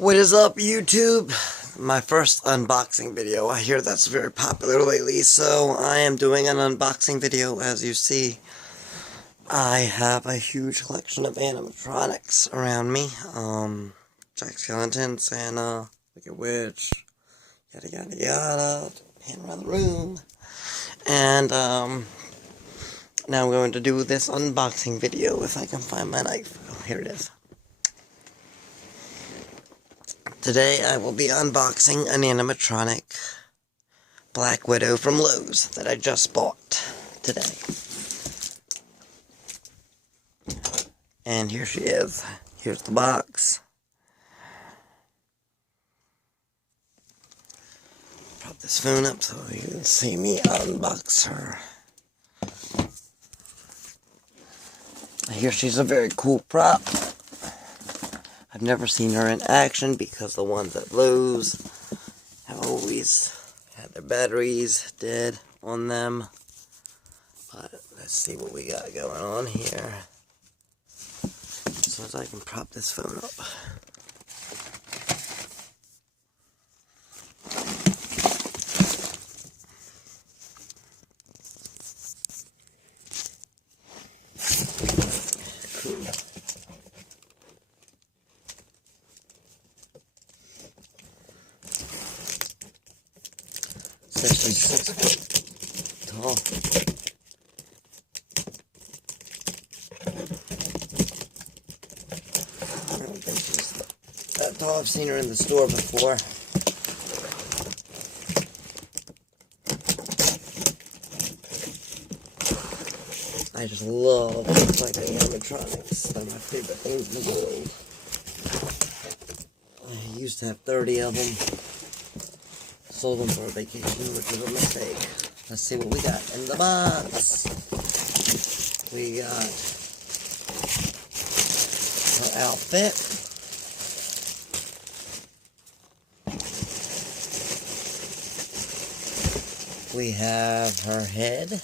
What is up, YouTube? My first unboxing video. I hear that's very popular lately, so I am doing an unboxing video. As you see, I have a huge collection of animatronics around me. Jack Skellington, Santa, Wicked Witch, yada yada yada, pan around the room. And, now I'm going to do this unboxing video if I can find my knife. Oh, here it is. Today I will be unboxing an animatronic Black Widow from Lowe's that I just bought today. And here she is. Here's the box. Prop this phone up so you can see me unbox her. I hear she's a very cool prop. I've never seen her in action because the ones at Lowe's have always had their batteries dead on them. But let's see what we got going on here. So as I can prop this phone up. It's actually 6 foot tall. I don't think she's that tall. I've seen her in the store before. I just love collecting animatronics. They're my favorite things in the world. I used to have 30 of them. Sold them for a vacation, which was a mistake. Let's see what we got in the box. We got her outfit. We have her head.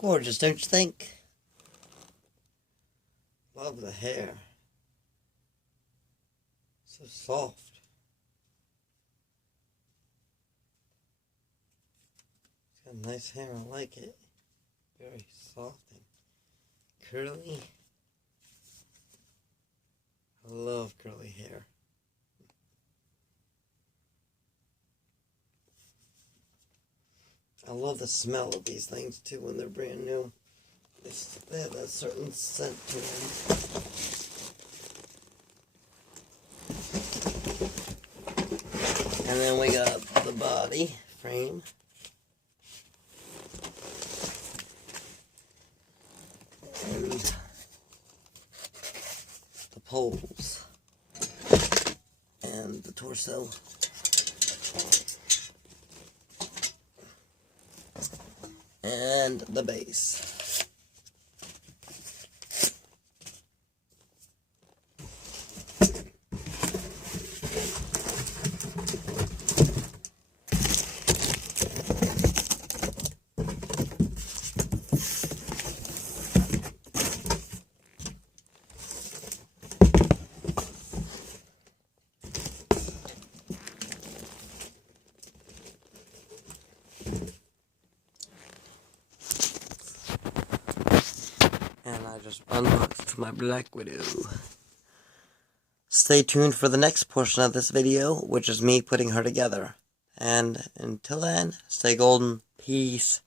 Gorgeous, don't you think? Love the hair. So soft. It's got nice hair, I like it. Very soft and curly. I love curly hair. I love the smell of these things too when they're brand new. They have a certain scent to them. And then we got the body frame. And the poles. And the torso. And the base. And I just unboxed my Black Widow. Stay tuned for the next portion of this video, which is me putting her together. And until then, stay golden. Peace.